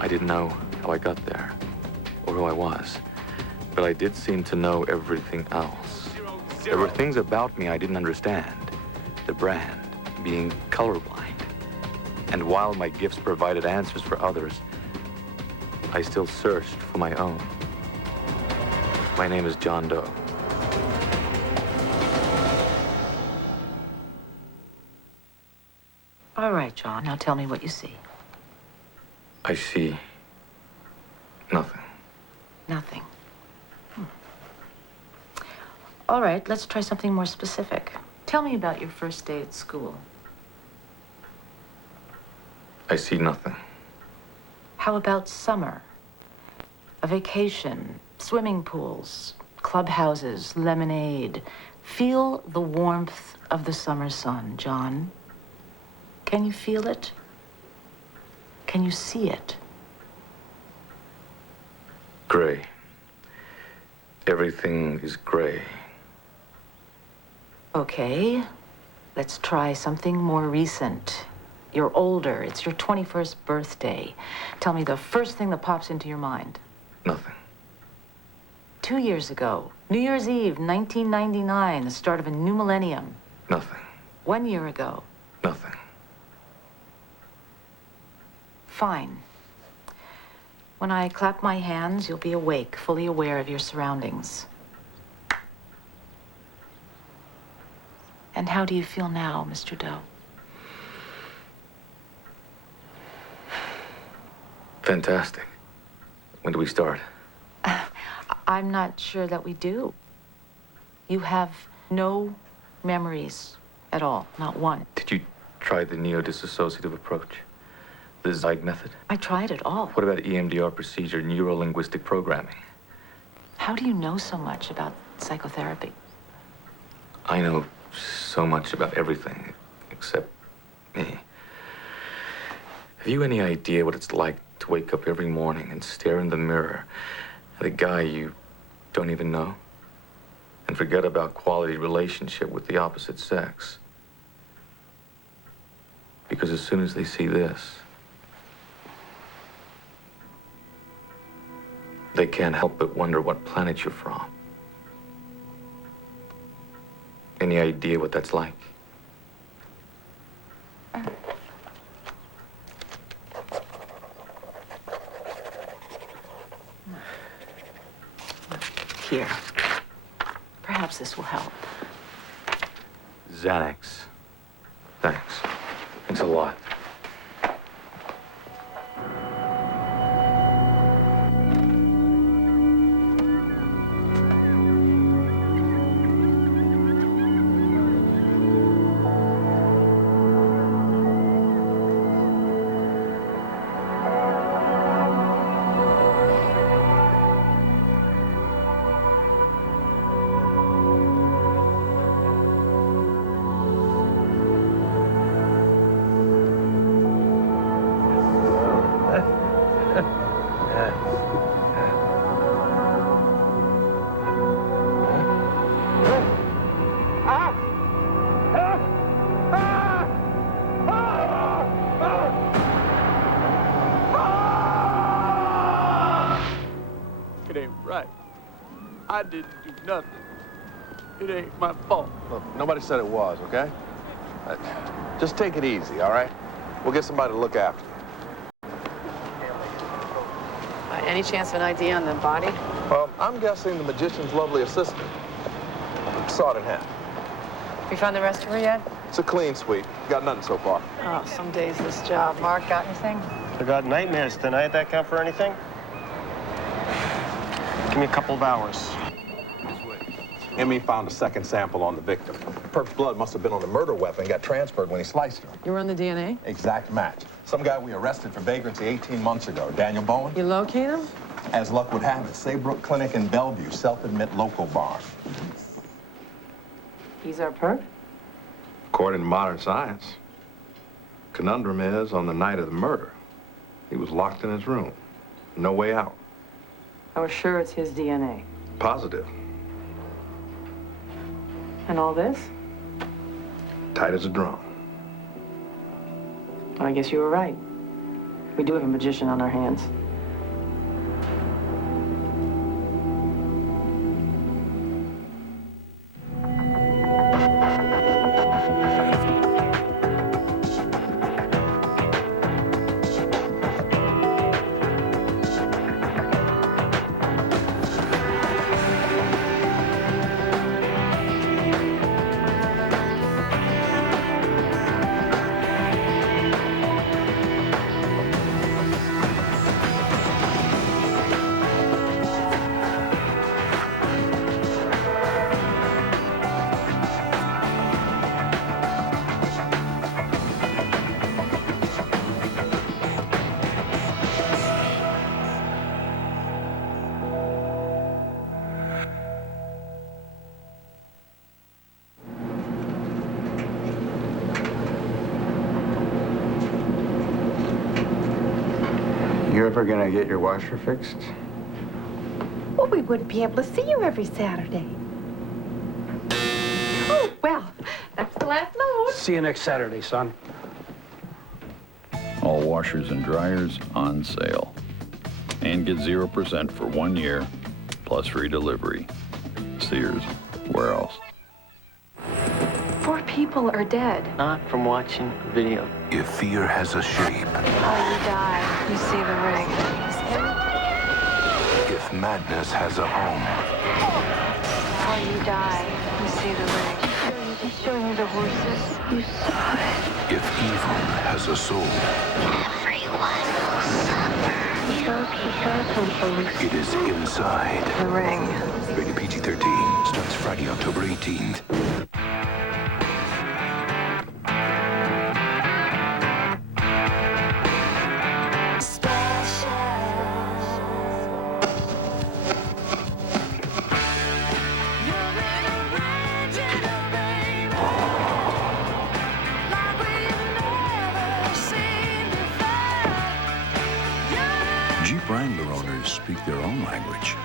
I didn't know how I got there or who I was, but I did seem to know everything else. There were things about me I didn't understand. The brand, being colorblind. And while my gifts provided answers for others, I still searched for my own. My name is John Doe. All right, John, now tell me what you see. I see nothing. Nothing. All right, let's try something more specific. Tell me about your first day at school. I see nothing. How about summer? A vacation, swimming pools, clubhouses, lemonade. Feel the warmth of the summer sun, John. Can you feel it? Can you see it? Gray. Everything is gray. Okay, let's try something more recent. You're older. It's your 21st birthday. Tell me the first thing that pops into your mind. Nothing. 2 years ago, New Year's Eve, 1999, the start of a new millennium. Nothing. 1 year ago. Nothing. Fine. When I clap my hands, you'll be awake, fully aware of your surroundings. And how do you feel now, Mr. Doe? Fantastic. When do we start? I'm not sure that we do. You have no memories at all, not one. Did you try the neo-dissociative approach? The Zeig method? I tried it all. What about EMDR procedure, neuro-linguistic programming? How do you know so much about psychotherapy? I know so much about everything, except me. Have you any idea what it's like to wake up every morning and stare in the mirror at a guy you don't even know? And forget about quality relationship with the opposite sex? Because as soon as they see this, they can't help but wonder what planet you're from. Any idea what that's like? Here. Perhaps this will help. Xanax. Thanks. Thanks a lot. It ain't right. I didn't do nothing. It ain't my fault. Look, nobody said it was, okay? Just take it easy, all right? We'll get somebody to look after you. Any chance of an ID on the body? I'm guessing the magician's lovely assistant. Saw it in half. We found the rest of her yet? It's a clean sweep. Got nothing so far. Oh, some days this job. Mark, got anything? I got nightmares tonight. That count for anything? Give me a couple of hours. Emmy found a second sample on the victim. Perp's blood must have been on the murder weapon and got transferred when he sliced her. You run the DNA? Exact match. Some guy we arrested for vagrancy 18 months ago, Daniel Bowen. You locate him? As luck would have it, Saybrook Clinic in Bellevue, self-admit local bar. He's our perp? According to modern science, conundrum is, on the night of the murder, he was locked in his room. No way out. I was sure it's his DNA. Positive. And all this? Tight as a drum. I guess you were right. We do have a magician on our hands. You ever gonna get your washer fixed? Well, we wouldn't be able to see you every Saturday. Oh, well, that's the last load. See you next Saturday, son. All washers and dryers on sale. And get 0% for 1 year, plus free delivery. Sears, where else? 4 people are dead. Not from watching a video. If fear has a shape, Oh, you die. You see the ring. if madness has a home, Oh, you die. You see the ring. He showed you the horses. You saw it. if evil has a soul, Everyone will suffer. it is inside. The ring. Rated PG-13. Starts Friday, October 18th. Jeep Wrangler owners speak their own language.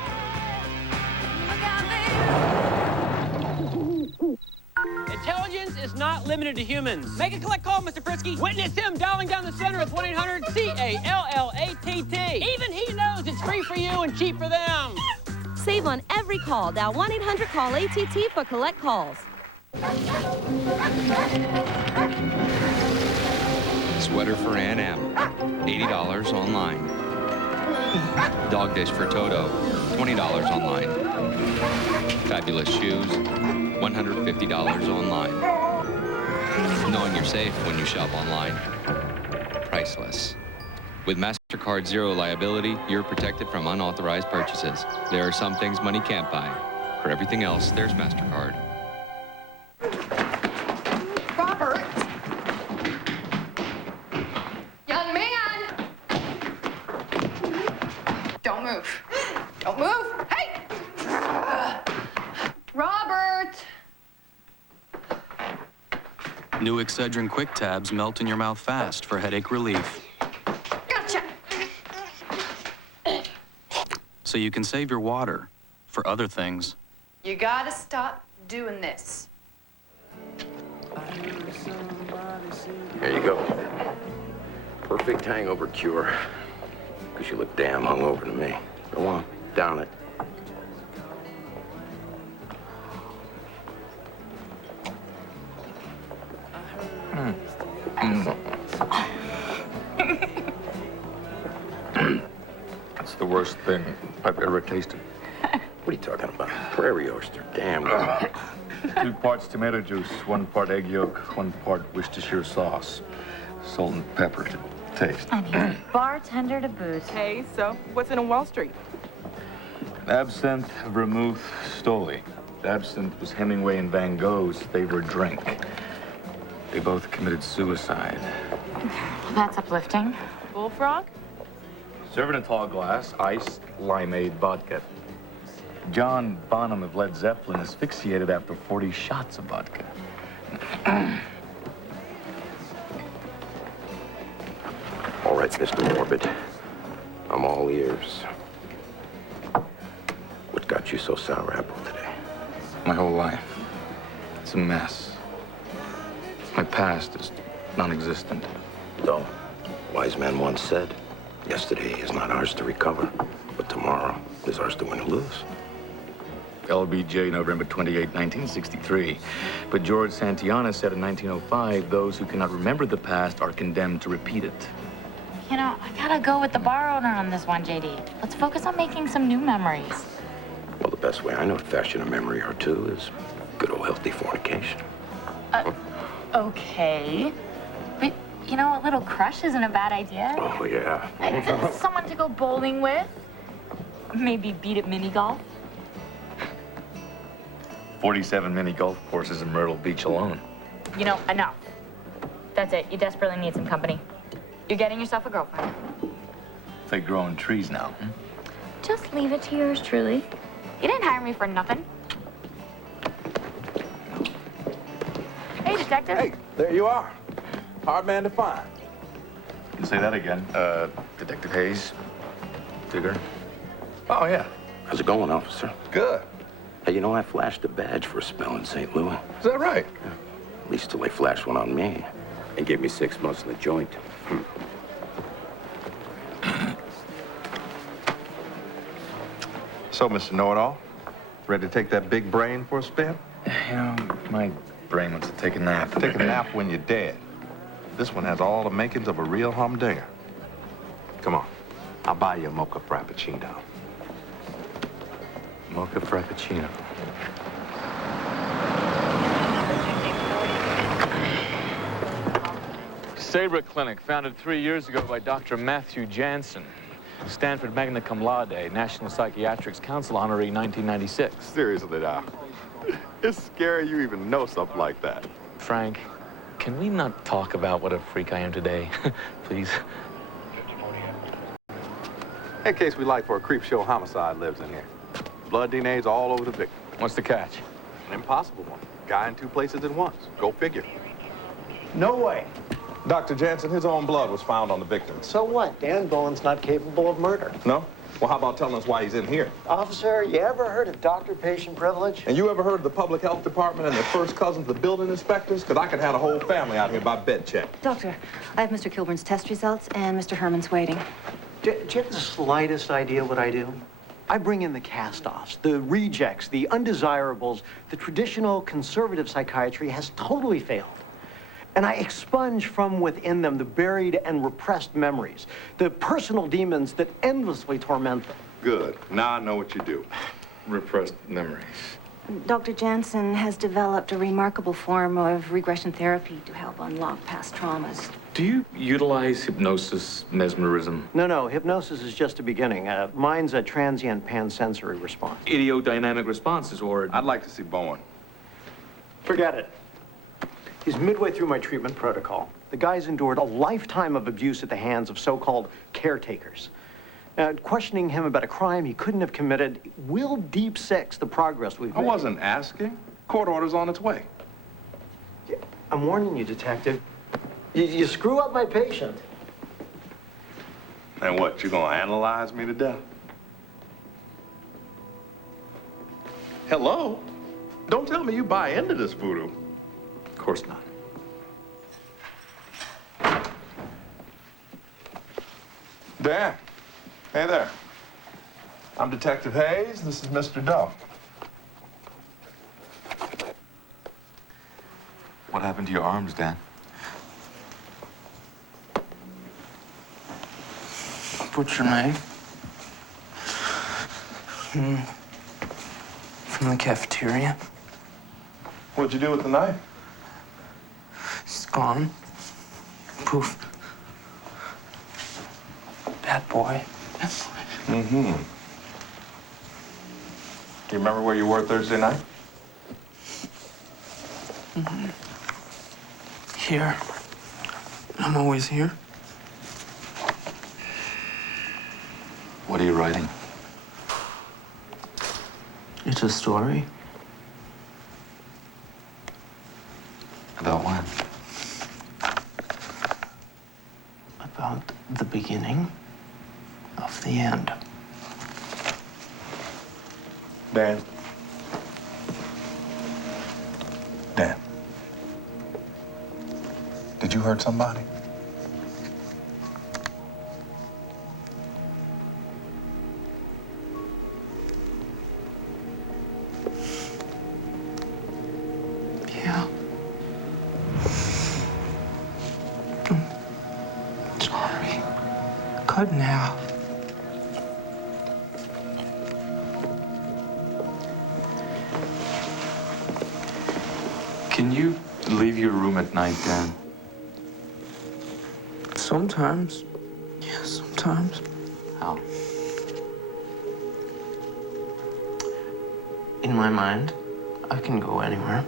Intelligence is not limited to humans. Make a collect call, Mr. Frisky. Witness him dialing down the center with 1-800-CALLATT. Even he knows it's free for you and cheap for them. Save on every call. Dial 1-800-CALL-ATT for collect calls. Sweater for Ann M. $80 online. Dog dish for Toto. $20 online. Fabulous shoes. $150 online. Knowing you're safe when you shop online. Priceless. With MasterCard Zero Liability, you're protected from unauthorized purchases. There are some things money can't buy. For everything else, there's MasterCard. Robert! Young man! Don't move. Don't move. Hey! Robert! New Excedrin Quick Tabs melt in your mouth fast for headache relief. Gotcha! So you can save your water for other things. You gotta stop doing this. Here you go. Perfect hangover cure. Because you look damn hungover to me. Go on, down it. That's the worst thing I've ever tasted. What are you talking about? Prairie oyster, damn good. 2 parts tomato juice, 1 part egg yolk, 1 part Worcestershire sauce. Salt and pepper to taste. Bartender to boot. Hey, so what's in a Wall Street? Absinthe, vermouth, Stoli. Absinthe was Hemingway and Van Gogh's favorite drink. They both committed suicide. Well, that's uplifting. Bullfrog? Serve in a tall glass, iced limeade vodka. John Bonham of Led Zeppelin asphyxiated after 40 shots of vodka. All right, Mr. Morbid. I'm all ears. What got you so sour apple today? My whole life. It's a mess. My past is non-existent. So, wise man once said, Yesterday is not ours to recover, but tomorrow is ours to win or lose. LBJ, November 28, 1963. But George Santayana said in 1905, those who cannot remember the past are condemned to repeat it. You know, I gotta go with the bar owner on this one, JD. Let's focus on making some new memories. Well, the best way I know to fashion a memory or two is good old healthy fornication. Okay. But, you know, a little crush isn't a bad idea. Oh, yeah. Someone to go bowling with. Maybe beat at mini golf. 47 mini golf courses in Myrtle Beach alone. You know, enough. That's it. You desperately need some company. You're getting yourself a girlfriend. It's like growing trees now. Just leave it to yours truly. You didn't hire me for nothing. Hey, detective. Hey, there you are. Hard man to find. Can you say that again? Detective Hayes. Digger. Oh, yeah. How's it going, officer? Good. Hey, you know, I flashed a badge for a spell in St. Louis. Is that right? Yeah. At least till they flashed one on me and gave me 6 months in the joint. So, Mr. Know-It-All, ready to take that big brain for a spin? You know, my brain wants to take a nap. Take a nap when you're dead. This one has all the makings of a real humdinger. Come on, I'll buy you a mocha frappuccino. Mocha Frappuccino. Saybrook Clinic, founded 3 years ago by Dr. Matthew Jansen. Stanford magna cum laude, National Psychiatrics Council honoree 1996. Seriously now. It's scary you even know something like that. Frank, can we not talk about what a freak I am today? Please. In case we like for a creep show homicide lives in here. Blood DNA's all over the victim. What's the catch? An impossible one. Guy in 2 places at once. Go figure. No way. Dr. Jansen, his own blood was found on the victim. So what? Dan Bowen's not capable of murder. No? Well, how about telling us why he's in here? Officer, you ever heard of doctor-patient privilege? And you ever heard of the public health department and their first cousins, the building inspectors? Because I could have a whole family out here by bed check. Doctor, I have Mr. Kilburn's test results and Mr. Herman's waiting. Do you have the slightest idea what I do? I bring in the cast-offs, the rejects, the undesirables. The traditional conservative psychiatry has totally failed. And I expunge from within them the buried and repressed memories, the personal demons that endlessly torment them. Good. Now I know what you do. Repressed memories. Dr. Jansen has developed a remarkable form of regression therapy to help unlock past traumas. Do you utilize hypnosis, mesmerism? No, hypnosis is just a beginning. Mine's a transient pansensory response. Idiodynamic responses, or... I'd like to see Bowen. Forget it. He's midway through my treatment protocol. The guy's endured a lifetime of abuse at the hands of so-called caretakers. Questioning him about a crime he couldn't have committed will deep six the progress we've made. I wasn't asking. Court order's on its way. Yeah, I'm warning you, Detective. You screw up my patient. And what, you gonna analyze me to death? Hello? Don't tell me you buy into this voodoo. Of course not. Dan. Hey there. I'm Detective Hayes. This is Mr. Duff. What happened to your arms, Dan? Butcher knife. From the cafeteria. What'd you do with the knife? It's gone. Poof. Bad boy. Mm-hmm. Do you remember where you were Thursday night? Mm-hmm. Here. I'm always here. What are you writing? It's a story. About what? About the beginning of the end. Dan. Dan. Did you hurt somebody? Good now. Can you leave your room at night, Dan? Sometimes. Yeah, sometimes. How? In my mind, I can go anywhere.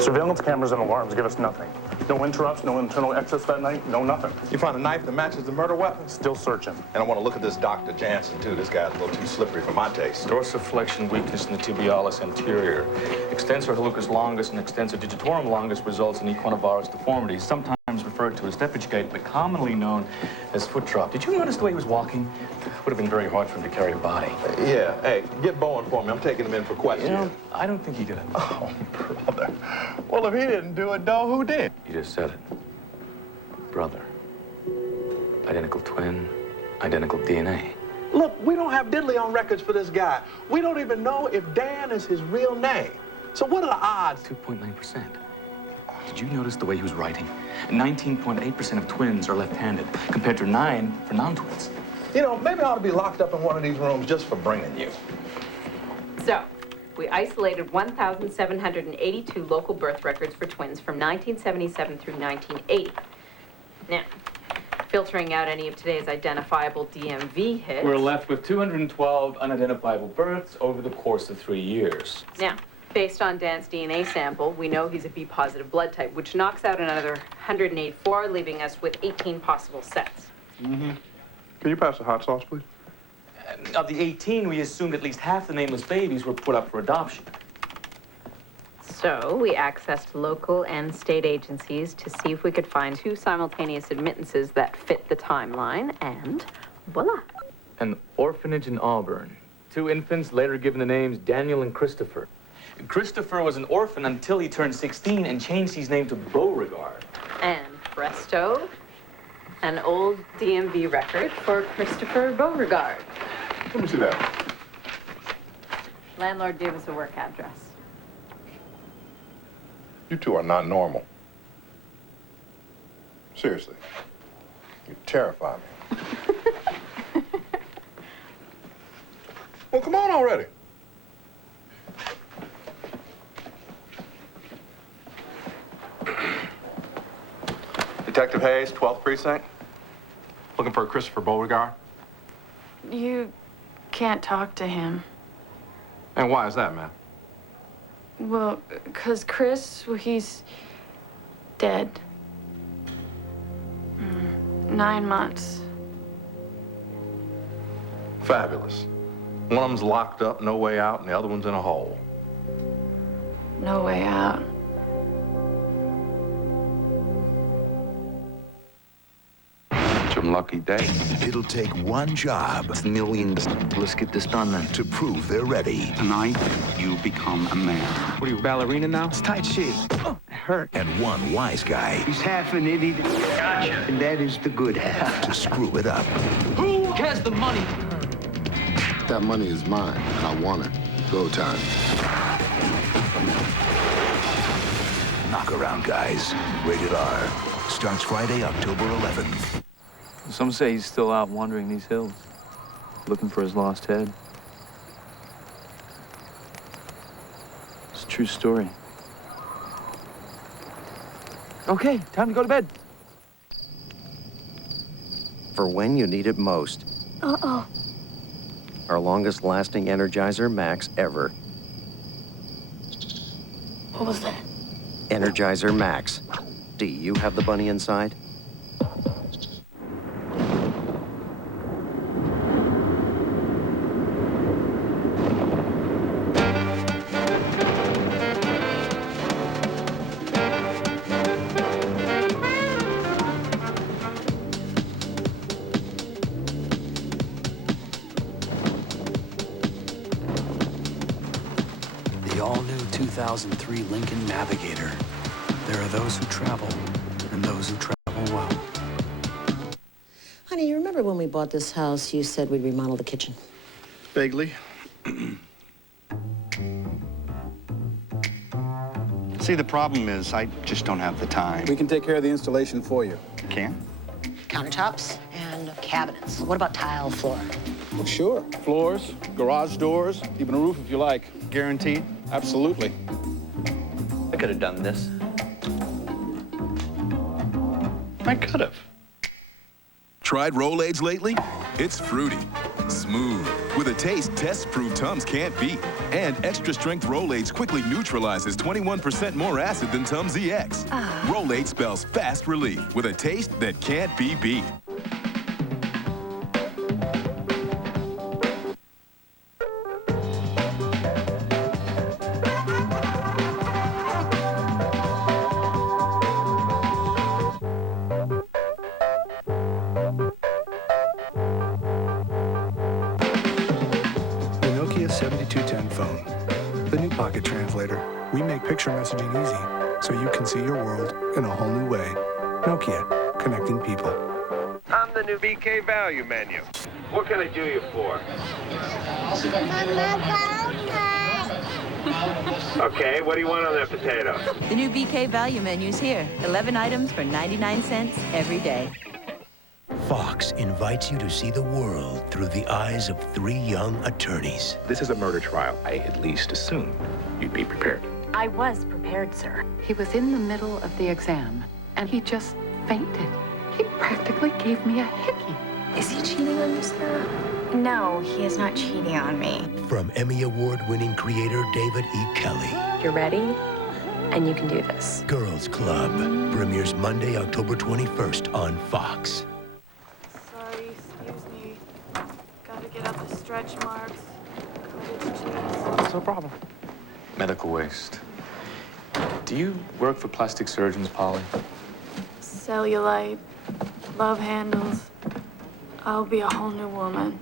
Surveillance cameras and alarms give us nothing. No interrupts, no internal exits that night, no nothing. You find a knife that matches the murder weapon? Still searching. And I want to look at this Dr. Jansen, too. This guy's a little too slippery for my taste. Dorsiflexion weakness in the tibialis anterior. Extensor hallucis longus and extensor digitorum longus results in equinovarus deformities, sometimes referred to as stephageate, but commonly known as foot drop. Did you notice the way he was walking? Would have been very hard for him to carry a body. Yeah. Hey, get Bowen for me. I'm taking him in for questioning. You know, I don't think he did it. Oh, brother. Well, if he didn't do it, though, who did? You just said it. Brother. Identical twin. Identical DNA. Look, we don't have diddly on records for this guy. We don't even know if Dan is his real name. So what are the odds? 2.9%. Did you notice the way he was writing? 19.8% of twins are left-handed, compared to 9 for non-twins. You know, maybe I ought to be locked up in one of these rooms just for bringing you. So, we isolated 1,782 local birth records for twins from 1977 through 1980. Now, filtering out any of today's identifiable DMV hits. We're left with 212 unidentifiable births over the course of 3 years. Now, based on Dan's DNA sample, we know he's a B-positive blood type, which knocks out another 184, leaving us with 18 possible sets. Mm-hmm. Can you pass the hot sauce, please? Of the 18, we assumed at least half the nameless babies were put up for adoption. So we accessed local and state agencies to see if we could find 2 simultaneous admittances that fit the timeline, and voila. An orphanage in Auburn. 2 infants, later given the names Daniel and Christopher. Christopher was an orphan until he turned 16 and changed his name to Beauregard. And presto, an old DMV record for Christopher Beauregard. Let me see that. Landlord gave us a work address. You two are not normal. Seriously. You terrify me. Well, come on already. Detective Hayes, 12th Precinct. Looking for a Christopher Beauregard. You can't talk to him. And why is that, man? Well, 'cause Chris, well, he's dead. 9 months. Fabulous. One of them's locked up, no way out, and the other one's in a hole. No way out. Lucky day. It'll take one job. It's millions. Let's get this done then. To prove they're ready. Tonight, you become a man. What are you, ballerina now? It's Tai Chi. Oh, it hurt. And one wise guy. He's half an idiot. Gotcha. And that is the good half. To screw it up. Who has the money? That money is mine. I want it. Go time. Knock around, guys. Rated R. Starts Friday, October 11th. Some say he's still out wandering these hills, looking for his lost head. It's a true story. Okay, time to go to bed. For when you need it most. Uh-oh. Our longest lasting Energizer Max ever. What was that? Energizer Max. Do you have the bunny inside? The all-new 2003 Lincoln Navigator. There are those who travel, and those who travel well. Honey, you remember when we bought this house, you said we'd remodel the kitchen? Vaguely. See, the problem is I just don't have the time. We can take care of the installation for you. Can? Countertops and cabinets. What about tile floor? Well, sure. Floors, garage doors, even a roof if you like. Guaranteed? Absolutely. I could have done this. I could have. Tried Rolaids lately? It's fruity, smooth, with a taste test-proof Tums can't beat. And extra-strength Rolaids quickly neutralizes 21% more acid than Tums EX. Rolaids spells fast relief with a taste that can't be beat. The Nokia 7210 phone. The new pocket translator. We make picture messaging easy, so you can see your world in a whole new way. Nokia, connecting people. I'm the new BK Value menu. What can I do you for? Okay, what do you want on that potato? The new BK Value menu's here. 11 items for 99 cents every day. Fox invites you to see the world through the eyes of 3 young attorneys. This is a murder trial. I at least assumed you'd be prepared. I was prepared, sir. He was in the middle of the exam, and he just fainted. He practically gave me a hickey. Is he cheating on you, Sarah? No, he is not cheating on me. From Emmy Award-winning creator David E. Kelly. You're ready, and you can do this. Girls Club premieres Monday, October 21st on Fox. Sorry, excuse me. Gotta get out the stretch marks. Cottage cheese. No problem. Medical waste. Do you work for plastic surgeons, Polly? Cellulite. Love handles. I'll be a whole new woman.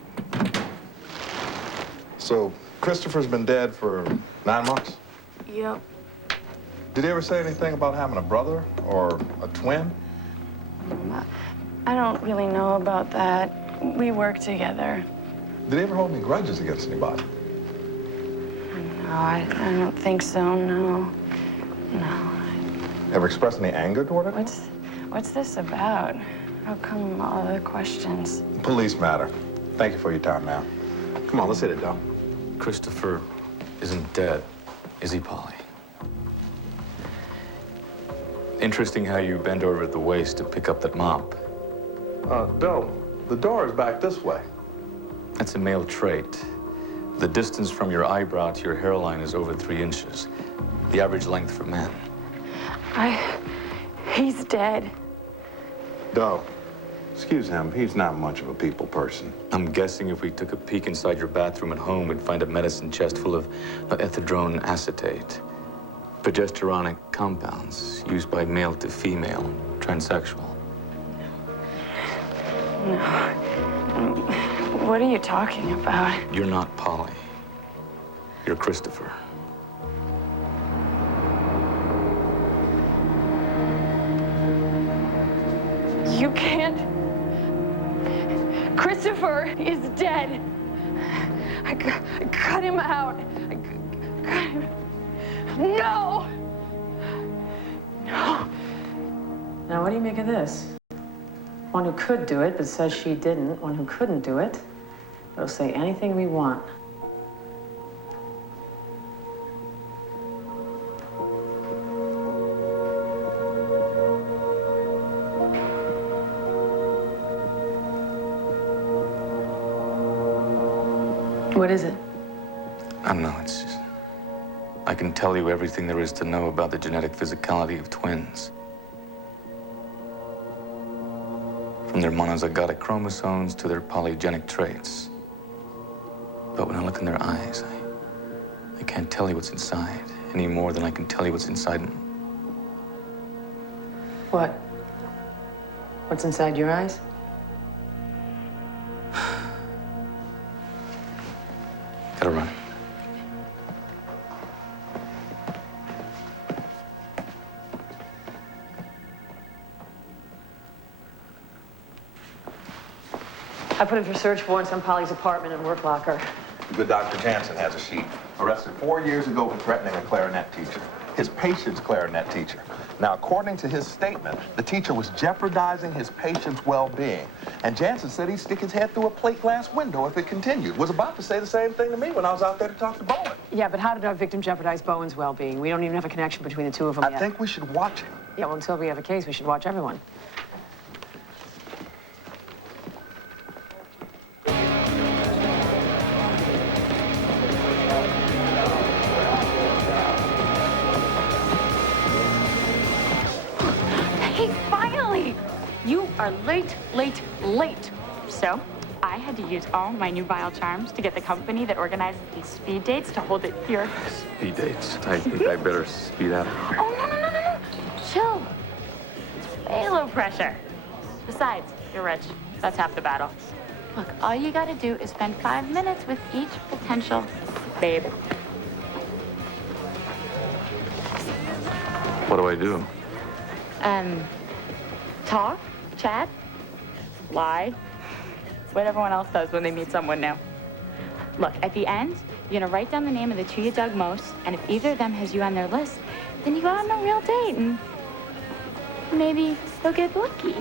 So, Christopher's been dead for 9 months? Yep. Did he ever say anything about having a brother or a twin? I don't really know about that. We work together. Did he ever hold any grudges against anybody? No, I don't think so, no. No. Ever expressed any anger toward him? What's this about? How come all the questions? Police matter. Thank you for your time, ma'am. Come on, let's hit it, Doc. Christopher isn't dead, is he, Polly? Interesting how you bent over at the waist to pick up that mop. Bill, the door is back this way. That's a male trait. The distance from your eyebrow to your hairline is over 3 inches, the average length for men. He's dead. Doe, excuse him. He's not much of a people person. I'm guessing if we took a peek inside your bathroom at home, we'd find a medicine chest full of ethadrone acetate, progesteronic compounds used by male to female, transsexual. No. What are you talking about? You're not Polly. You're Christopher. You can't. Christopher is dead. I cut him out. I cut him. No! No! Now, what do you make of this? One who could do it, but says she didn't. One who couldn't do it. We'll say anything we want. What is it? I don't know, it's just... I can tell you everything there is to know about the genetic physicality of twins. From their monozygotic chromosomes to their polygenic traits. But when I look in their eyes, I can't tell you what's inside any more than I can tell you what's inside. What? What's inside your eyes? Gotta run. I put in for search warrants on Polly's apartment and work locker. Good Dr. Jansen has a sheet. Arrested 4 years ago for threatening a clarinet teacher. his patient's clarinet teacher. Now, according to his statement, the teacher was jeopardizing his patient's well-being. And Jansen said he'd stick his head through a plate glass window if it continued. Was about to say the same thing to me when I was out there to talk to Bowen. Yeah, but how did our victim jeopardize Bowen's well-being? We don't even have a connection between the two of them yet. I think we should watch him. Yeah, well, until we have a case, we should watch everyone. Hey, finally! You are late, late, late. So, I had to use all my nubile charms to get the company that organizes these speed dates to hold it here. Speed dates. I think I better speed up. Oh, no. Chill. It's way low pressure. Besides, you're rich. That's half the battle. Look, all you gotta do is spend 5 minutes with each potential babe. What do I do? Talk, chat, lie, what everyone else does when they meet someone new. Look, at the end, you're gonna write down the name of the two you dug most, and if either of them has you on their list, then you go on a real date, and maybe you'll get lucky.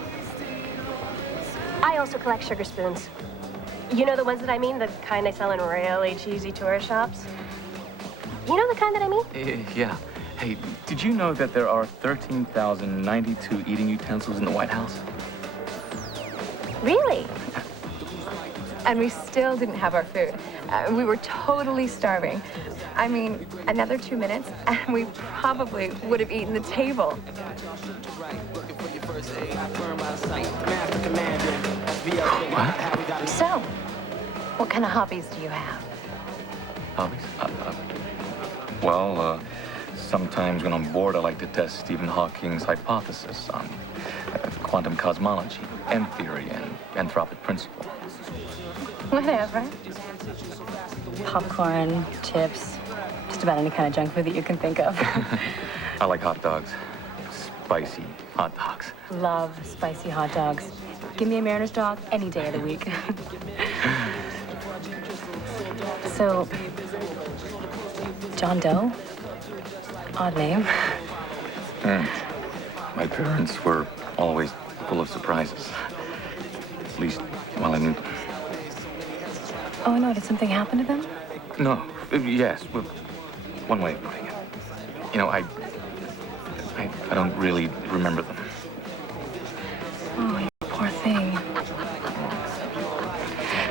I also collect sugar spoons. You know the ones that I mean? The kind they sell in really cheesy tourist shops? You know the kind that I mean? Yeah. Hey, did you know that there are 13,092 eating utensils in the White House? Really? And we still didn't have our food. We were totally starving. I mean, another 2 minutes, and we probably would have eaten the table. What? So, what kind of hobbies do you have? Hobbies? Well, sometimes when I'm bored, I like to test Stephen Hawking's hypothesis on quantum cosmology, M-theory, and anthropic principle. Whatever. Popcorn, chips, just about any kind of junk food that you can think of. I like hot dogs. Spicy hot dogs. Love spicy hot dogs. Give me a Mariners dog any day of the week. So, John Doe? Odd name. My parents were always full of surprises. At least while I knew them. Oh, no, did something happen to them? No, yes, well, one way of putting it. You know, I don't really remember them. Oh, you poor thing.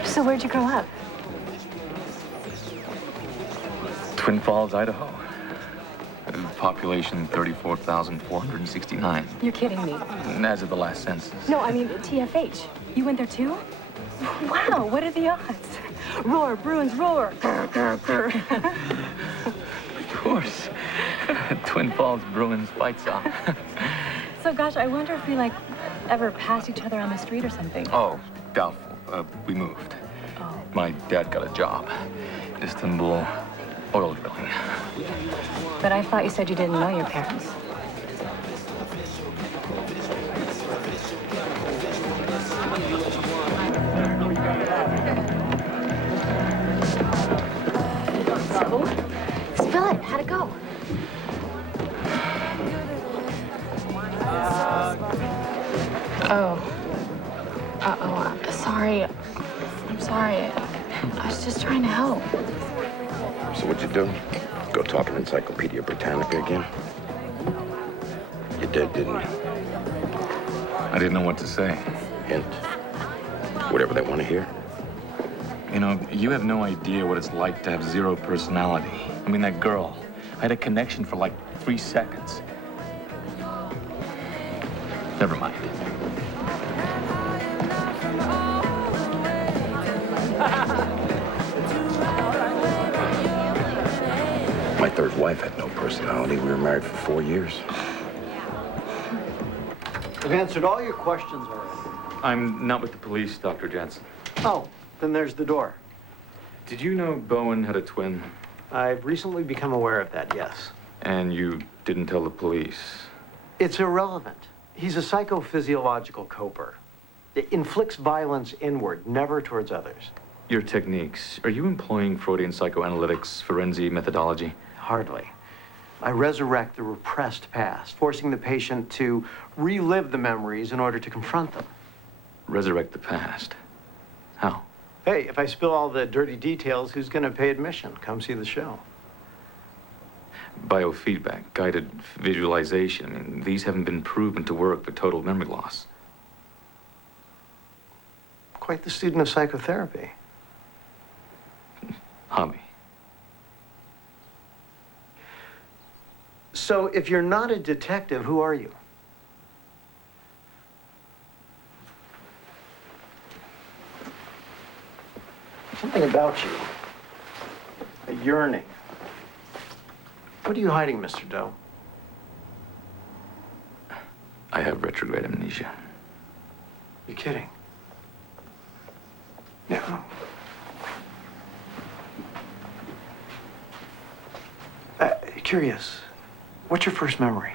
So where'd you grow up? Twin Falls, Idaho. Population 34,469. You're kidding me. As of the last census. No, I mean TFH. You went there too? Wow, what are the odds? Roar, Bruins, roar. Grr, grr, grr. Of course. Twin Falls Bruins fight song. So, gosh, I wonder if we, like, ever passed each other on the street or something. Oh, doubtful. We moved. Oh. My dad got a job in Istanbul, oil drilling. But I thought you said you didn't know your parents. Spill it. How'd it go? Sorry. I'm sorry. I was just trying to help. So what'd you do? Go talk to Encyclopedia Britannica again? You did, didn't you? I didn't know what to say. Hint. Whatever they want to hear. You know, you have no idea what it's like to have zero personality. I mean, that girl. I had a connection for like 3 seconds. Never mind. My third wife had no personality. We were married for 4 years. I've answered all your questions already. I'm not with the police, Dr. Jansen. Oh, then there's the door. Did you know Bowen had a twin? I've recently become aware of that, yes. And you didn't tell the police? It's irrelevant. He's a psychophysiological coper. It inflicts violence inward, never towards others. Your techniques, are you employing Freudian psychoanalytics, Ferenczi methodology? Hardly. I resurrect the repressed past, forcing the patient to relive the memories in order to confront them. Resurrect the past? How? Hey, if I spill all the dirty details, who's going to pay admission? Come see the show. Biofeedback, guided visualization. I mean, these haven't been proven to work for total memory loss. Quite the student of psychotherapy. Hobby. So if you're not a detective, who are you? Something about you. A yearning. What are you hiding, Mr. Doe? I have retrograde amnesia. You're kidding. No. Curious. What's your first memory?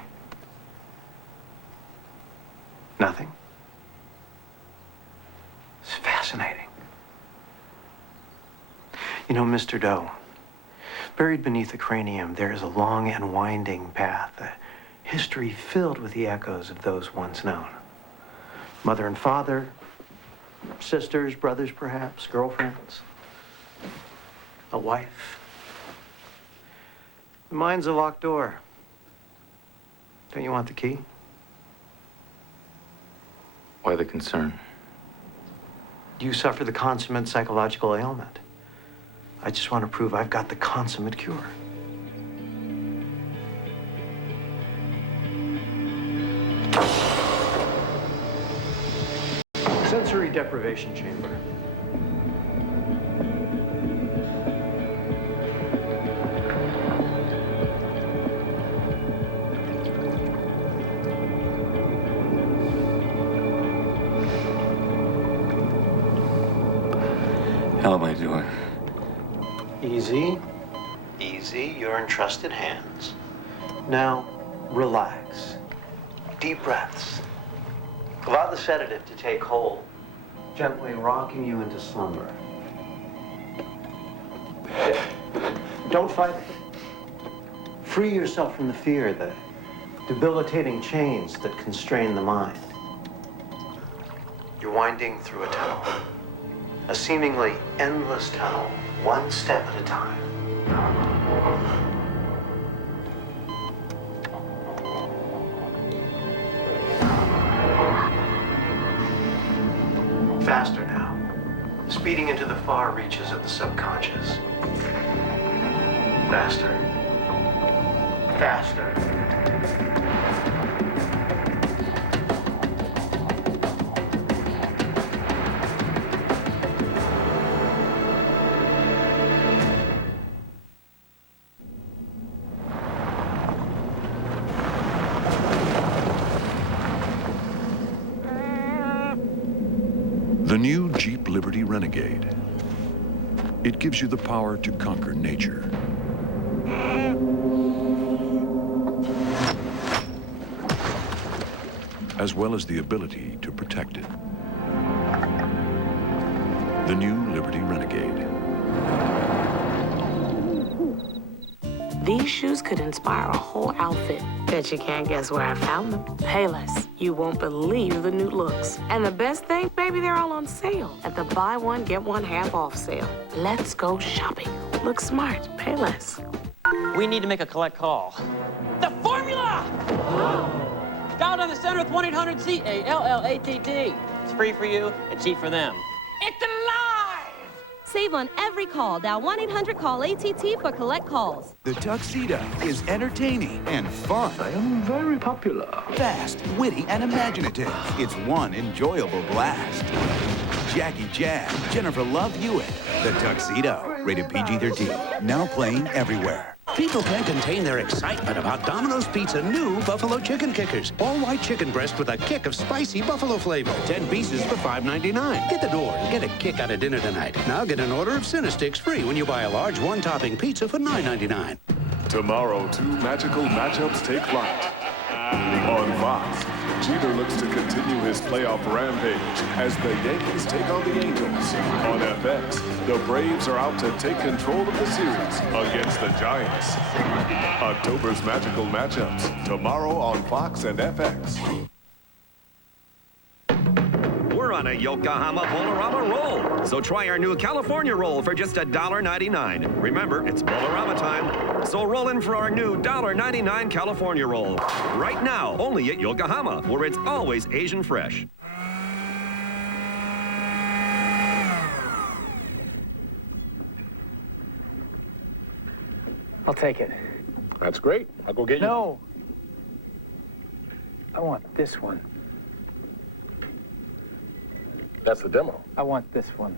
Nothing? It's fascinating. You know, Mr. Doe, buried beneath the cranium, there is a long and winding path, a history filled with the echoes of those once known. Mother and father, sisters, brothers perhaps, girlfriends, a wife. The mind's a locked door. Don't you want the key? Why the concern? You suffer the consummate psychological ailment. I just want to prove I've got the consummate cure. Sensory deprivation chamber. How am I doing? Easy. Easy. You're in trusted hands. Now, relax. Deep breaths. Allow the sedative to take hold, gently rocking you into slumber. Don't fight it. Free yourself from the fear, the debilitating chains that constrain the mind. You're winding through a tunnel. A seemingly endless tunnel, one step at a time. Faster now, speeding into the far reaches of the subconscious. Faster. Faster. The new Jeep Liberty Renegade. It gives you the power to conquer nature. As well as the ability to protect it. The new Liberty Renegade. These shoes could inspire a whole outfit. Bet you can't guess where I found them. Payless. You won't believe the new looks. And the best thing, baby, they're all on sale at the buy one, get one half off sale. Let's go shopping. Look smart. Payless. We need to make a collect call. The formula! Dial down the center with 1-800-CALLATT. It's free for you and cheap for them. It's alive! Save on every call. Dial 1-800-CALL-ATT for collect calls. The Tuxedo is entertaining and fun. I am very popular. Fast, witty, and imaginative. It's one enjoyable blast. Jackie Chan, Jennifer Love Hewitt. The Tuxedo, rated PG-13. Now playing everywhere. People can't contain their excitement about Domino's Pizza new Buffalo Chicken Kickers. All-white chicken breast with a kick of spicy buffalo flavor. 10 pieces for $5.99. Get the door and get a kick out of dinner tonight. Now get an order of Cinesticks free when you buy a large one-topping pizza for $9.99. Tomorrow, two magical matchups take flight. On Fox, Jeter looks to continue his playoff rampage as the Yankees take on the Angels. On FX, the Braves are out to take control of the series against the Giants. October's magical matchups, tomorrow on Fox and FX. We're on a Yokohama Bolorama roll, so try our new California roll for just $1.99. Remember, it's Bolorama time, so roll in for our new $1.99 California roll. Right now, only at Yokohama, where it's always Asian fresh. I'll take it. That's great. I'll go get you. No. I want this one. That's the demo. I want this one.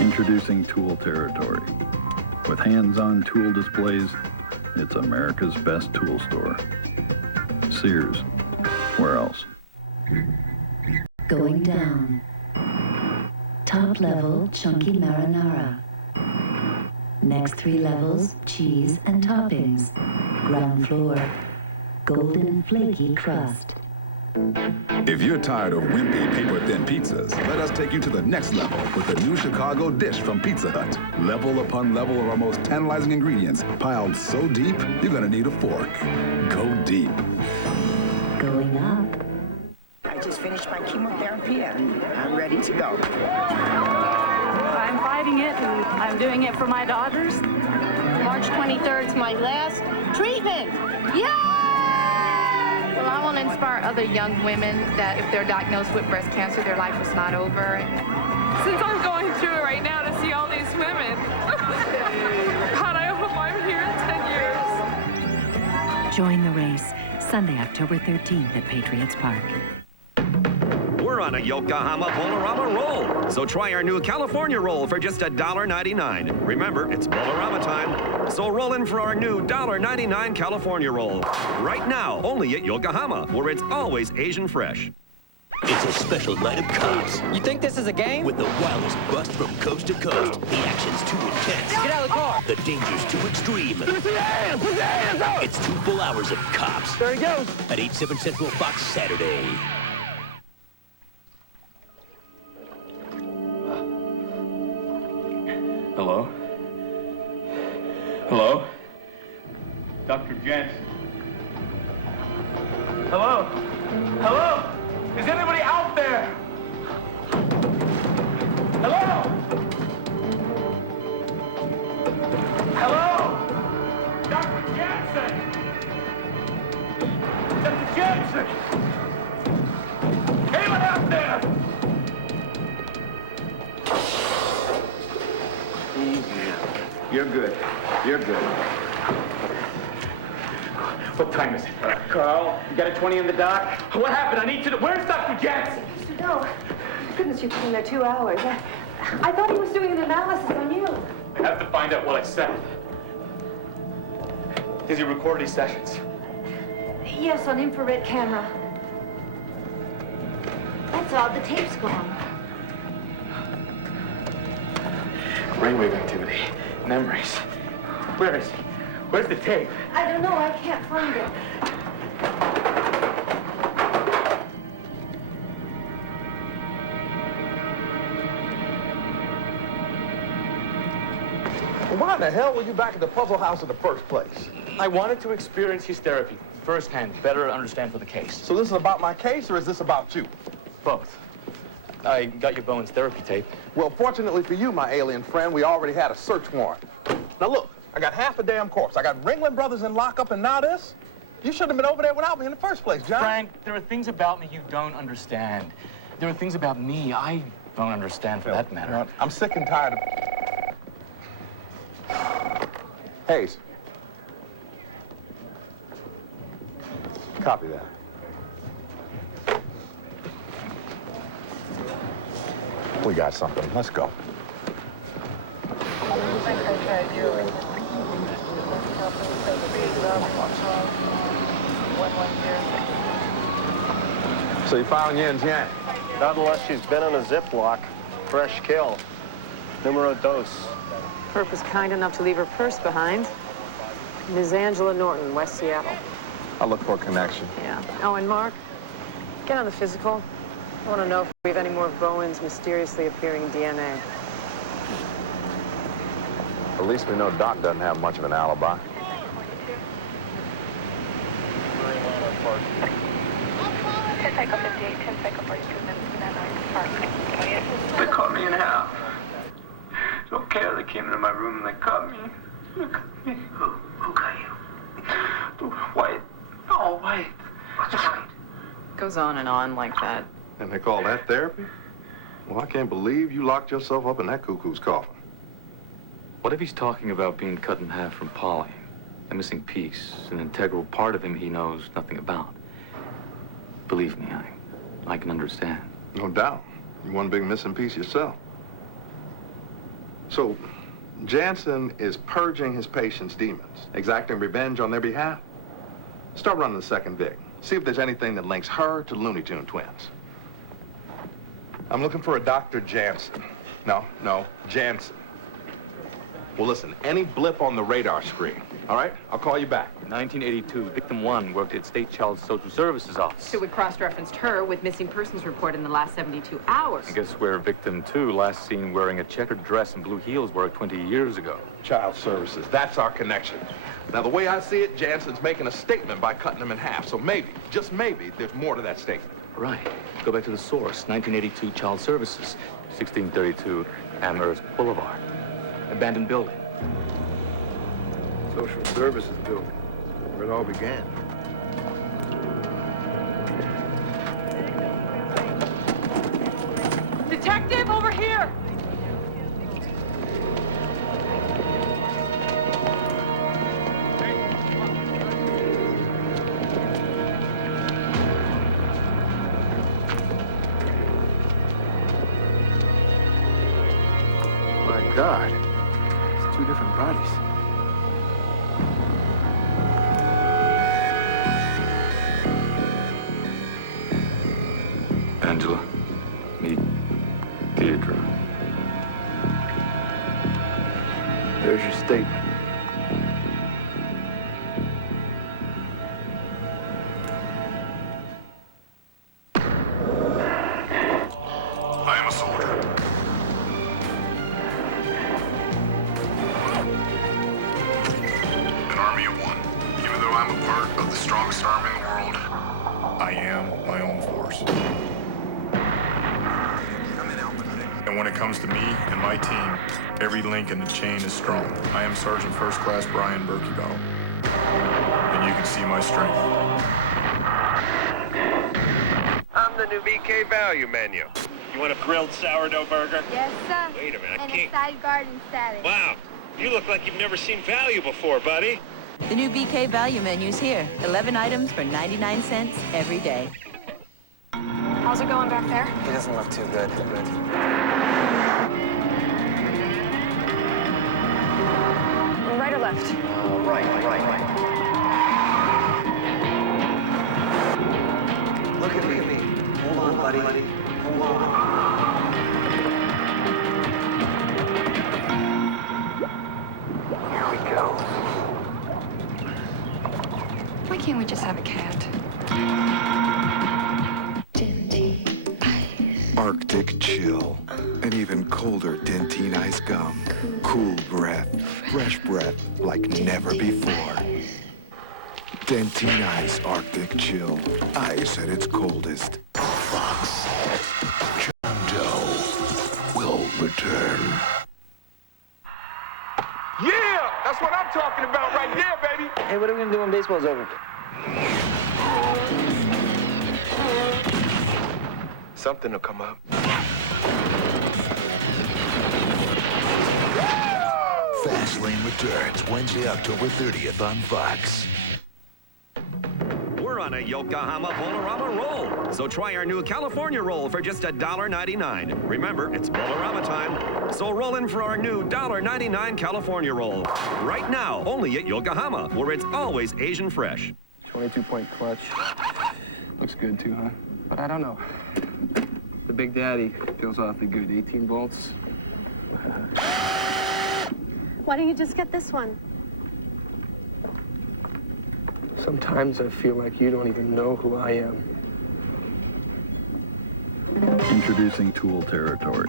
Introducing Tool Territory. With hands-on tool displays, it's America's best tool store. Sears. Where else? Going down. Top level, chunky marinara. Next 3 levels, cheese and toppings. Ground floor, golden flaky crust. If you're tired of wimpy, paper-thin pizzas, let us take you to the next level with the new Chicago dish from Pizza Hut. Level upon level of our most tantalizing ingredients, piled so deep, you're gonna need a fork. Go deep. Going up. I just finished my chemotherapy and I'm ready to go. I'm fighting it, and I'm doing it for my daughters. March 23rd is my last treatment. Yeah! Well, I want to inspire other young women that if they're diagnosed with breast cancer, their life is not over. Since I'm going through it right now to see all these women, God, I hope I'm here in 10 years. Join the race, Sunday, October 13th at Patriots Park. We're on a Yokohama Bolorama roll, so try our new California roll for just $1.99. Remember, it's Bolorama time, so roll in for our new $1.99 California roll. Right now, only at Yokohama, where it's always Asian fresh. It's a special night of cops. You think this is a game? With the wildest bust from coast to coast. The action's too intense. Get out of the car. The danger's too extreme. Put your hands up. It's 2 full hours of cops. There he goes. At 8/7 Central Fox Saturday. Hello? Hello? Dr. Jansen? Hello? Hello? Is anybody out there? Hello? Hello? Dr. Jansen? Dr. Jansen? Anyone out there? You're good. You're good. What time is it? Carl, you got a 20 in the dock? What happened? I need to know. Where's Dr. Jansen? Mr. Doe, goodness, you've been in there 2 hours. I thought he was doing an analysis on you. I have to find out what I said. Does he record these sessions? Yes, on infrared camera. That's odd, the tape's gone. Brainwave activity. Memories. Where is he? Where's the tape? I don't know, I can't find it. Why the hell were you back at the puzzle house in the first place? I wanted to experience his therapy firsthand, better understand for the case. So this is about my case, or is this about you? Both. I got your Bowen's therapy tape. Well, fortunately for you, my alien friend, we already had a search warrant. Now look, I got half a damn course. I got Ringling Brothers in lockup, and now this? You should have been over there without me in the first place, John. Frank, there are things about me you don't understand. There are things about me I don't understand, for that matter. You know, I'm sick and tired of... Hayes. Copy that. We got something. Let's go. So you found Yen's Yan? Not unless she's been on a Ziploc. Fresh kill. Numero dos. Herb was kind enough to leave her purse behind. Ms. Angela Norton, West Seattle. I'll look for a connection. Yeah. Oh, and Mark, get on the physical. I want to know if we have any more of Bowen's mysteriously appearing DNA. At least we know Doc doesn't have much of an alibi. Cycle 58, 10 cycle 42, Park. They cut me in half. It's okay, they came into my room and they cut me. Look at me. Who cut you? White. Oh, White. What's White? Goes on like that. And they call that therapy? Well, I can't believe you locked yourself up in that cuckoo's coffin. What if he's talking about being cut in half from Polly? A missing piece, an integral part of him he knows nothing about. Believe me, I can understand. No doubt. You're one big missing piece yourself. So, Jansen is purging his patient's demons, exacting revenge on their behalf. Start running the second Vic. See if there's anything that links her to Looney Tune twins. I'm looking for a Dr. Jansen. No, Jansen. Well, listen, any blip on the radar screen, all right? I'll call you back. In 1982, victim 1 worked at State Child Social Services office. So we cross-referenced her with missing persons report in the last 72 hours. I guess where victim 2, last seen wearing a checkered dress and blue heels, worked 20 years ago. Child Services, that's our connection. Now, the way I see it, Jansen's making a statement by cutting him in half. So maybe, just maybe, there's more to that statement. Right. Go back to the source, 1982 Child Services, 1632 Amherst Boulevard. Abandoned building. Social Services building, where it all began. Detective, over here! My God, it's two different bodies. Angela, meet Deirdre. There's your statement. I am a soldier. An army of one. Even though I'm a part of the strongest army in the world, I am my own force. And when it comes to me and my team, every link in the chain is strong. I am Sergeant First Class Brian Berkebell. And you can see my strength. I'm the new BK value menu. You want a grilled sourdough burger? Yes, sir. Wait a minute, I And can't. a side garden salad. Wow, you look like you've never seen value before, buddy. The new BK value menu's here. 11 items for 99 cents every day. How's it going back there? He doesn't look too good. Right or left? Right. Look at me. Hold on, buddy. Hold on. Here we go. Why can't we just have a cat? Arctic chill. An even colder Dentine ice gum. Cool breath. Fresh breath like never before. Dentine Ice Arctic Chill. Ice at its coldest. Fox. Chondo will return. Yeah! That's what I'm talking about right there, baby! Hey, what are we gonna do when baseball's over? Something will come up. Fastlane returns Wednesday, October 30th on Fox. We're on a Yokohama Bolorama roll. So try our new California roll for just $1.99. Remember, it's Bolorama time. So roll in for our new $1.99 California roll. Right now, only at Yokohama, where it's always Asian fresh. 22-point clutch. Looks good too, huh? But I don't know. The Big Daddy feels awfully good. 18 volts. Why don't you just get this one? Sometimes I feel like you don't even know who I am. Introducing Tool Territory,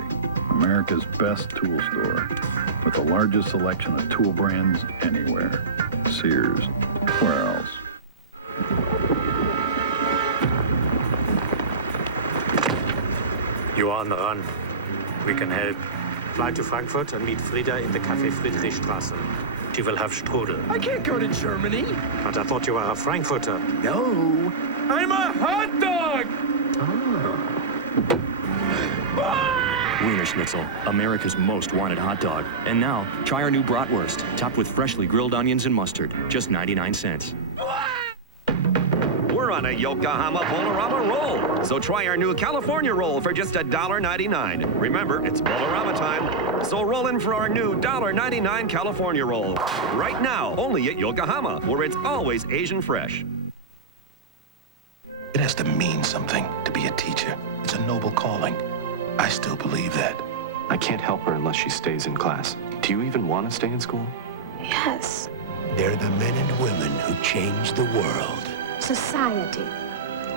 America's best tool store, with the largest selection of tool brands anywhere. Sears, where else? You are on the run. We can help. Fly to Frankfurt and meet Frieda in the Café Friedrichstraße. She will have strudel. I can't go to Germany. But I thought you were a Frankfurter. No. I'm a hot dog! Wiener Schnitzel, America's most wanted hot dog. And now, try our new bratwurst, topped with freshly grilled onions and mustard. Just 99 cents. We're on a Yokohama Bolorama roll. So try our new California roll for just $1.99. Remember, it's Bolorama time. So roll in for our new $1.99 California roll. Right now, only at Yokohama, where it's always Asian fresh. It has to mean something to be a teacher. It's a noble calling. I still believe that. I can't help her unless she stays in class. Do you even want to stay in school? Yes. They're the men and women who change the world. Society.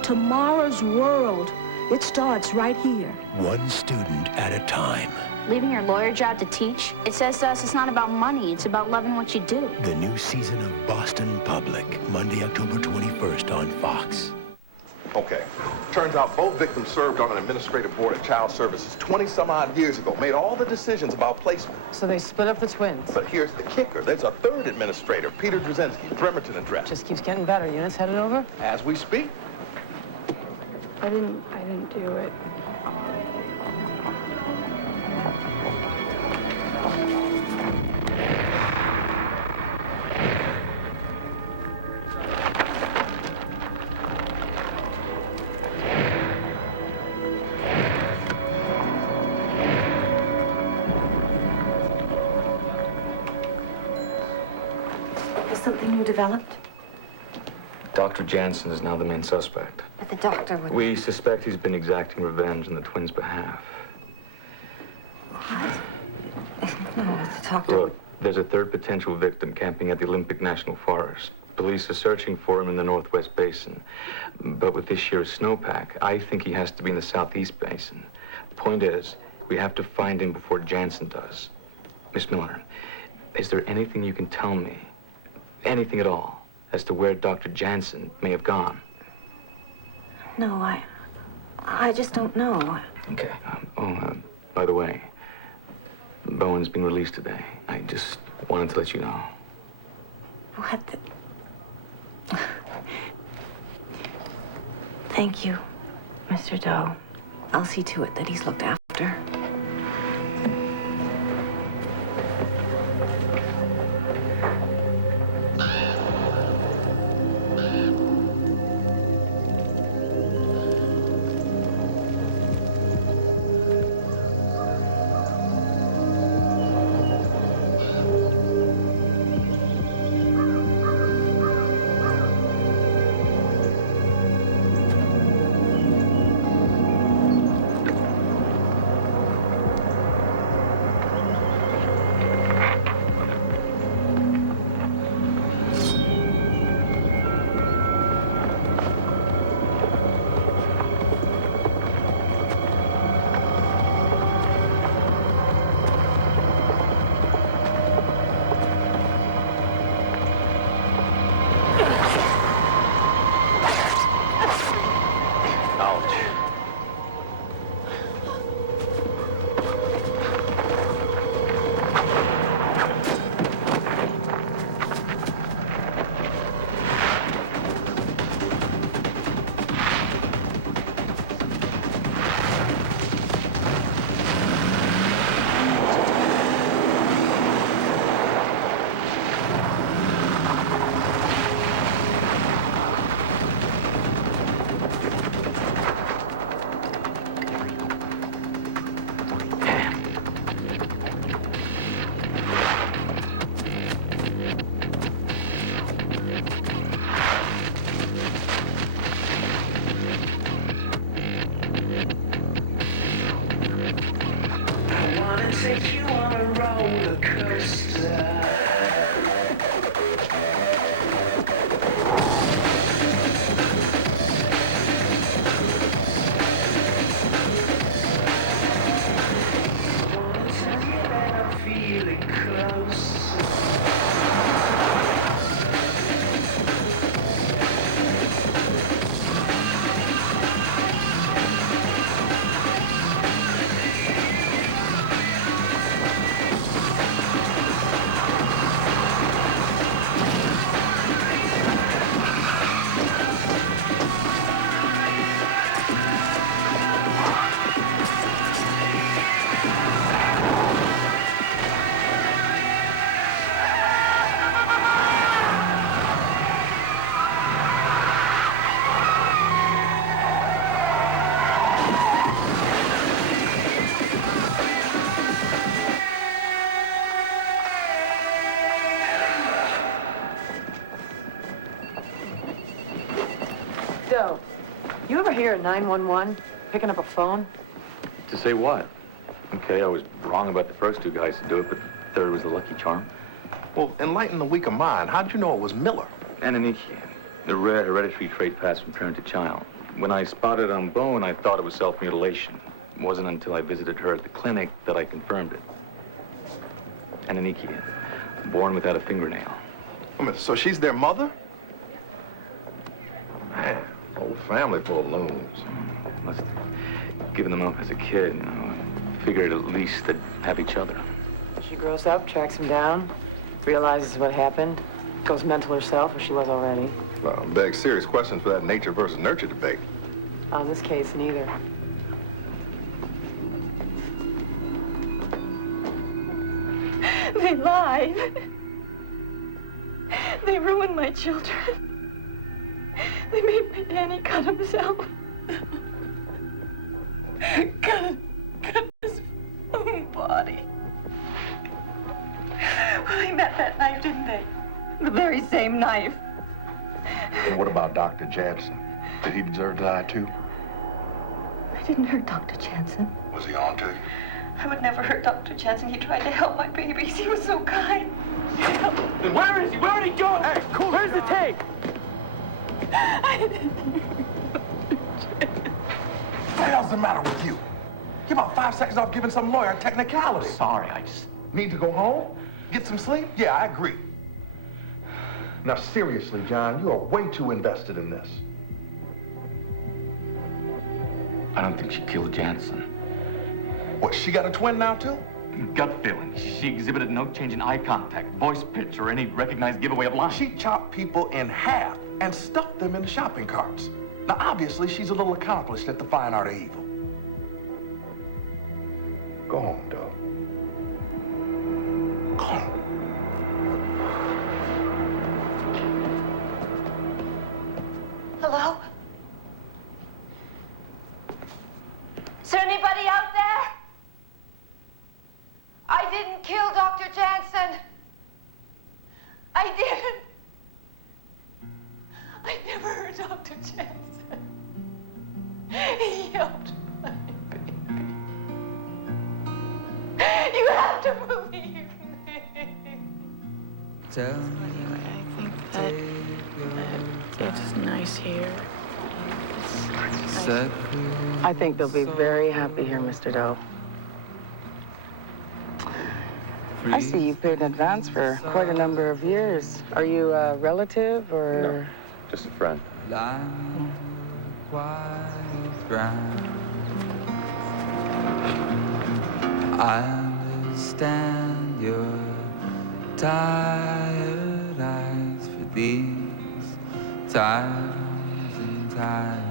Tomorrow's world. It starts right here. One student at a time. Leaving your lawyer job to teach? It says to us it's not about money, it's about loving what you do. The new season of Boston Public, Monday, October 21st on Fox. Okay. Turns out both victims served on an administrative board at Child Services 20-some-odd years ago, made all the decisions about placement. So they split up the twins. But here's the kicker. There's a third administrator, Peter Drzenzky, Bremerton address. Just keeps getting better. Units headed over? As we speak. I didn't do it. Something new developed? Dr. Jansen is now the main suspect. But the doctor would... We suspect he's been exacting revenge on the twins' behalf. What? No, the doctor... Look, there's a third potential victim camping at the Olympic National Forest. Police are searching for him in the Northwest Basin. But with this year's snowpack, I think he has to be in the Southeast Basin. The point is, we have to find him before Jansen does. Miss Miller, is there anything you can tell me, anything at all, as to where Dr. Jansen may have gone? No, I just don't know. Okay. By the way, Bowen's been released today. I just wanted to let you know. What the... Thank you, Mr. Doe. I'll see to it that he's looked after. Take you on a roller coaster. here at 911, picking up a phone. To say what? Okay, I was wrong about the first two guys to do it, but the third was the lucky charm. Well, enlighten the weaker mind. How'd you know it was Miller? Anonychian, the rare hereditary trait passed from parent to child. When I spotted it on Bone, I thought it was self-mutilation. It wasn't until I visited her at the clinic that I confirmed it. Anonychian, born without a fingernail. I mean, so she's their mother? Man, whole family full of loons. Must have given them up as a kid, you know. Figured at least they'd have each other. She grows up, tracks him down, realizes what happened, goes mental herself, as she was already. Well, begs serious questions for that nature versus nurture debate. On this case, neither. They lied. They ruined my children. They made my Danny cut himself. Cut his own body. Well, they met that knife, didn't they? The very same knife. And what about Dr. Jansen? Did he deserve to die too? I didn't hurt Dr. Jansen. Was he on to you? I would never hurt Dr. Jansen. He tried to help my babies. He was so kind. Then where is he? Where did he go? Hey, cool. Where's the tape? What the hell's the matter with you? You're about 5 seconds off giving some lawyer a technicality. Sorry, I just... Need to go home? Get some sleep? Yeah, I agree. Now, seriously, John, you are way too invested in this. I don't think she killed Jansen. What, she got a twin now, too? Gut feeling. She exhibited no change in eye contact, voice pitch, or any recognized giveaway of line. She chopped people in half and stuffed them into shopping carts. Now, obviously, she's a little accomplished at the fine art of evil. Go home, Doug. Go home. Hello? Is there anybody out there? I didn't kill Dr. Jansen. I didn't. I never hurt Dr. Jansen. He helped my baby. You have to believe me. Tell me, I think that it's nice here. It's nice. I think they'll be very happy here, Mr. Doe. I see you've paid in advance for quite a number of years. Are you a relative or? No, just a friend. I understand your tired eyes for these times and times.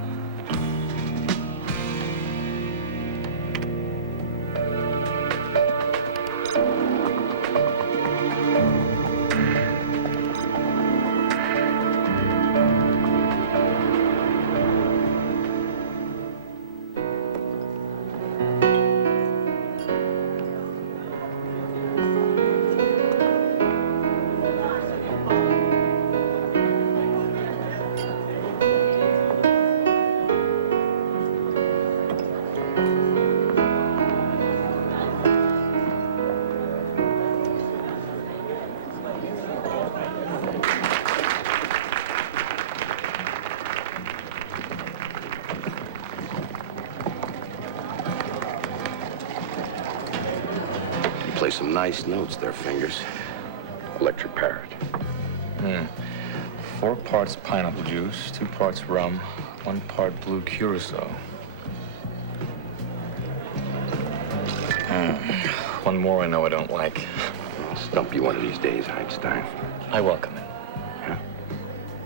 Play some nice notes there, Fingers. Electric Parrot. 4 parts pineapple juice, 2 parts rum, 1 part blue curacao. One more I know I don't like. I'll stump you one of these days, Einstein. I welcome it. Yeah?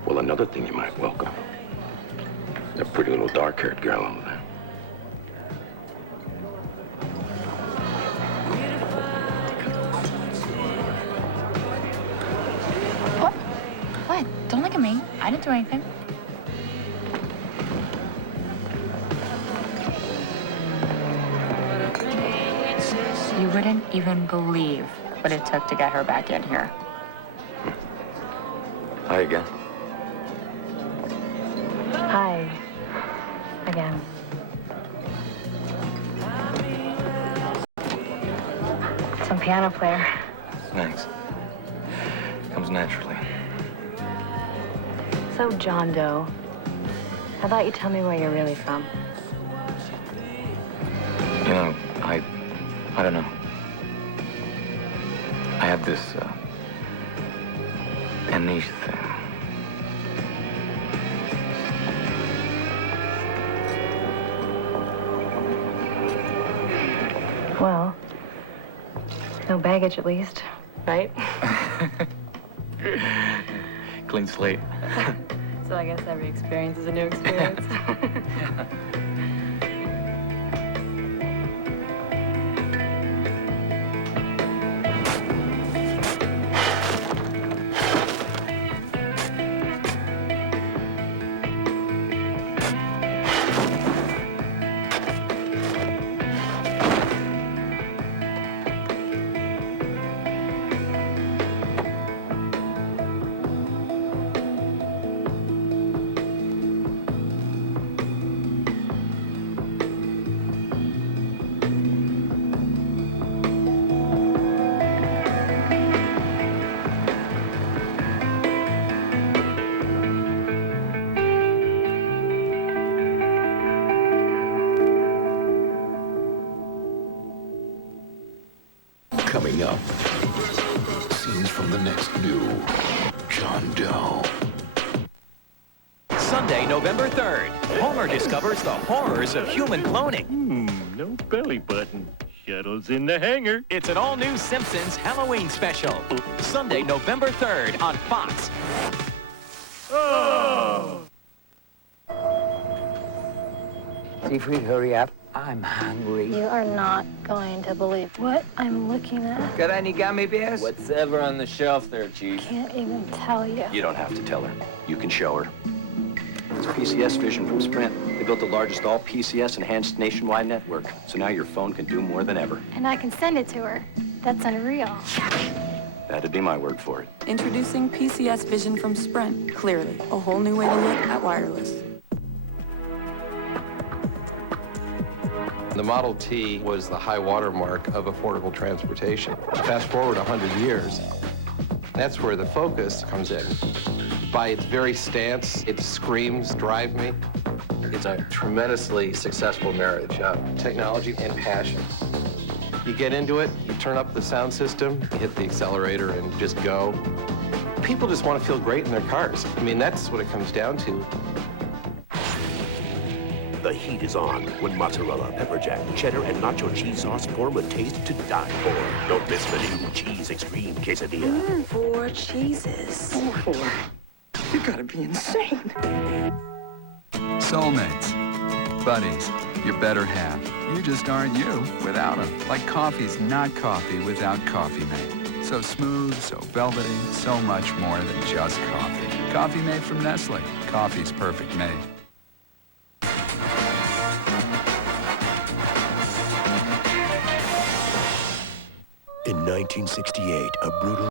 Well, another thing you might welcome. That pretty little dark-haired girl over there. What? Don't look at me. I didn't do anything. You wouldn't even believe what it took to get her back in here. Hi again. Hi. Again. Some piano player. Thanks. Comes naturally. So, John Doe, how about you tell me where you're really from? You know, I don't know. I have this, amnesia thing. Well, no baggage at least, right? Clean slate. So I guess every experience is a new experience. Coming up, scenes from the next new John Doe. Sunday, November 3rd, Homer discovers the horrors of human cloning. No belly button. Shuttle's in the hangar. It's an all-new Simpsons Halloween special. Sunday, November 3rd on Fox. Oh! Seafood, hurry up. I'm hungry. You are not going to believe what I'm looking at. Got any gummy bears? Whatever on the shelf there, Chief. Can't even tell you. You don't have to tell her. You can show her. It's PCS Vision from Sprint. They built the largest all PCS enhanced nationwide network. So now your phone can do more than ever. And I can send it to her. That's unreal. That'd be my word for it. Introducing PCS Vision from Sprint. Clearly, a whole new way to look at wireless. The Model T was the high watermark of affordable transportation. Fast forward 100 years, that's where the Focus comes in. By its very stance, it screams, "Drive me." It's a tremendously successful marriage of technology and passion. You get into it, you turn up the sound system, you hit the accelerator and just go. People just want to feel great in their cars. I mean, that's what it comes down to. The heat is on when mozzarella, pepper jack, cheddar, and nacho cheese sauce form a taste to die for. Don't miss the new Cheese Extreme Quesadilla. 4 cheeses. 4. You gotta be insane. Soulmates. Buddies. Your better half. You just aren't you without them. Like coffee's not coffee without Coffee Mate. So smooth, so velvety, so much more than just coffee. Coffee made from Nestle. Coffee's perfect made. In 1968, a brutal